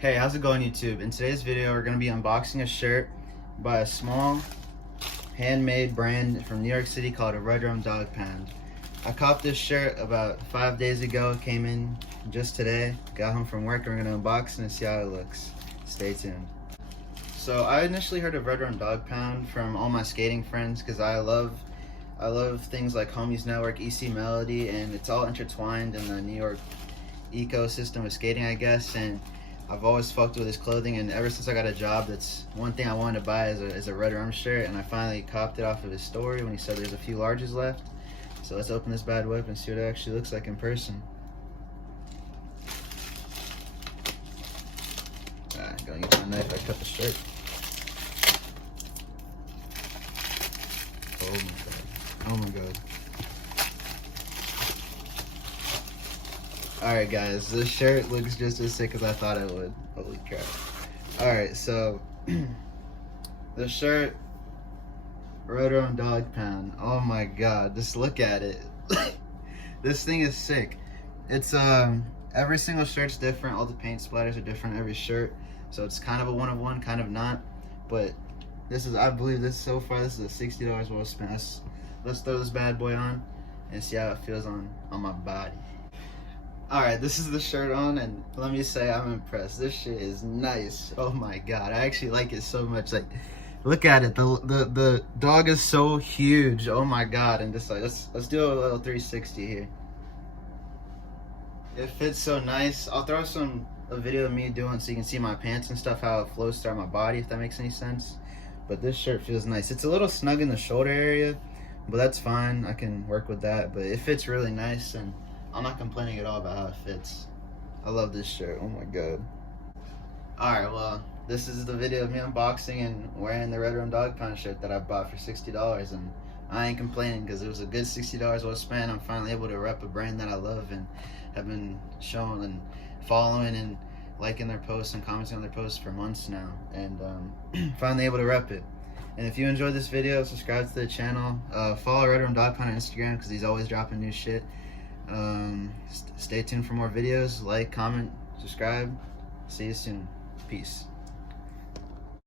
Hey, how's it going, YouTube? In today's video, we're going to be unboxing a shirt by a small handmade brand from New York City called RedRum Dogpound. I copped this shirt about 5 days ago. It came in just today. Got home from work and we're going to unbox it and see how it looks. Stay tuned. So I initially heard of RedRum Dogpound from all my skating friends because I love things like Homies Network, EC Melody, and it's all intertwined in the New York ecosystem of skating, I guess. And I've always fucked with his clothing, and ever since I got a job, that's one thing I wanted to buy is a RedRum shirt, and I finally copped it off of his story when he said there's a few larges left. So let's open this bad boy up and see what it actually looks like in person. Gonna use my knife, I cut the shirt. Oh my god. Oh my god. Alright guys, this shirt looks just as sick as I thought it would. Holy crap. Alright, so the shirt, RedRum Dogpound. Oh my god, just look at it. This thing is sick. It's every single shirt's different, all the paint splatters are different every shirt. So it's kind of a one of one, kind of not. But this is, I believe this so far, this is a $60 well spent. Let's throw this bad boy on and see how it feels on my body. Alright, this is the shirt on, and let me say I'm impressed. This shit is nice. Oh my god, I actually like it so much. Like, look at it. The dog is so huge. Oh my god, and just like let's do a little 360 here. It fits so nice. I'll throw a video of me doing so you can see my pants and stuff, how it flows through my body, if that makes any sense. But this shirt feels nice. It's a little snug in the shoulder area, but that's fine. I can work with that. But it fits really nice, and I'm not complaining at all about how it fits. I love this shirt. Oh my god. Alright, well, this is the video of me unboxing and wearing the RedRum Dogpound shirt that I bought for $60, and I ain't complaining because it was a good $60 well spent. I'm finally able to rep a brand that I love and have been showing and following and liking their posts and commenting on their posts for months now, and finally able to rep it. And if you enjoyed this video, subscribe to the channel. Follow RedRum Dogpound on Instagram because he's always dropping new shit. Stay tuned for more videos. Like, comment, subscribe. See you soon. Peace.